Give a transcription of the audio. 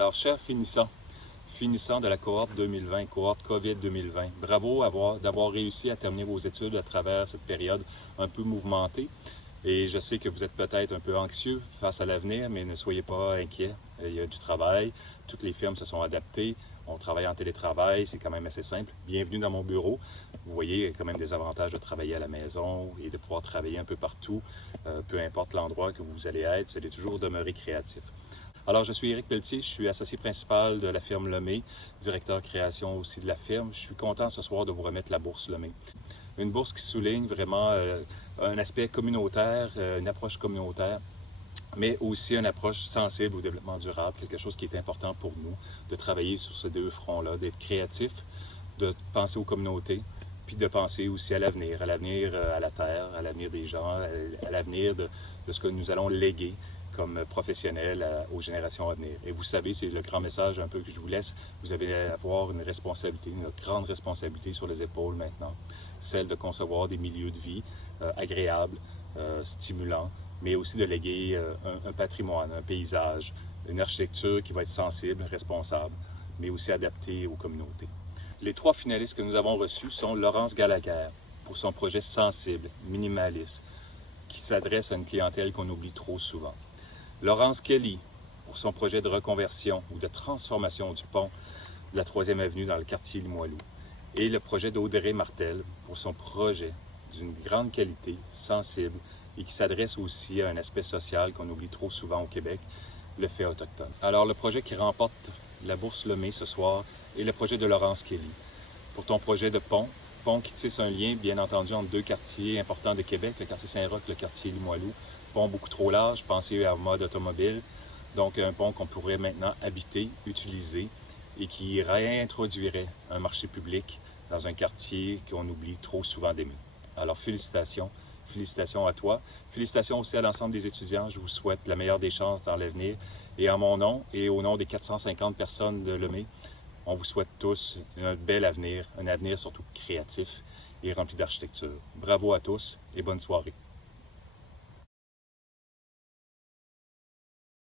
Alors, chers finissants de la cohorte 2020, cohorte COVID 2020, bravo d'avoir réussi à terminer vos études à travers cette période un peu mouvementée. Et je sais que vous êtes peut-être un peu anxieux face à l'avenir, mais ne soyez pas inquiets. Il y a du travail, toutes les firmes se sont adaptées. On travaille en télétravail, c'est quand même assez simple. Bienvenue dans mon bureau. Vous voyez, il y a quand même des avantages de travailler à la maison et de pouvoir travailler un peu partout. Peu importe l'endroit que vous allez être, vous allez toujours demeurer créatif. Alors, je suis Éric Pelletier, je suis associé principal de la firme Lemay, directeur création aussi de la firme. Je suis content ce soir de vous remettre la bourse Lemay. Une bourse qui souligne vraiment un aspect communautaire, une approche communautaire, mais aussi une approche sensible au développement durable, quelque chose qui est important pour nous, de travailler sur ces deux fronts-là, d'être créatif, de penser aux communautés, puis de penser aussi à l'avenir à la Terre, à l'avenir des gens, à l'avenir de ce que nous allons léguer comme professionnels aux générations à venir. Et vous savez, c'est le grand message un peu que je vous laisse, vous allez avoir une responsabilité, une grande responsabilité sur les épaules maintenant, celle de concevoir des milieux de vie agréables, stimulants, mais aussi de léguer un patrimoine, un paysage, une architecture qui va être sensible, responsable, mais aussi adaptée aux communautés. Les trois finalistes que nous avons reçus sont Laurence Gallagher, pour son projet sensible, minimaliste, qui s'adresse à une clientèle qu'on oublie trop souvent. Laurence Kelly, pour son projet de reconversion ou de transformation du pont de la 3e avenue dans le quartier Limoilou. Et le projet d'Audrey Martel, pour son projet d'une grande qualité, sensible, et qui s'adresse aussi à un aspect social qu'on oublie trop souvent au Québec, le fait autochtone. Alors, le projet qui remporte la bourse Lemay ce soir est le projet de Laurence Kelly. Pour ton projet de pont qui tisse un lien, bien entendu, entre deux quartiers importants de Québec, le quartier Saint-Roch, le quartier Limoilou. Pont beaucoup trop large, pensé à mode automobile. Donc, un pont qu'on pourrait maintenant habiter, utiliser, et qui réintroduirait un marché public dans un quartier qu'on oublie trop souvent d'aimer. Alors, félicitations. Félicitations à toi. Félicitations aussi à l'ensemble des étudiants. Je vous souhaite la meilleure des chances dans l'avenir. Et en mon nom et au nom des 450 personnes de Lemay, on vous souhaite tous un bel avenir, un avenir surtout créatif et rempli d'architecture. Bravo à tous et bonne soirée.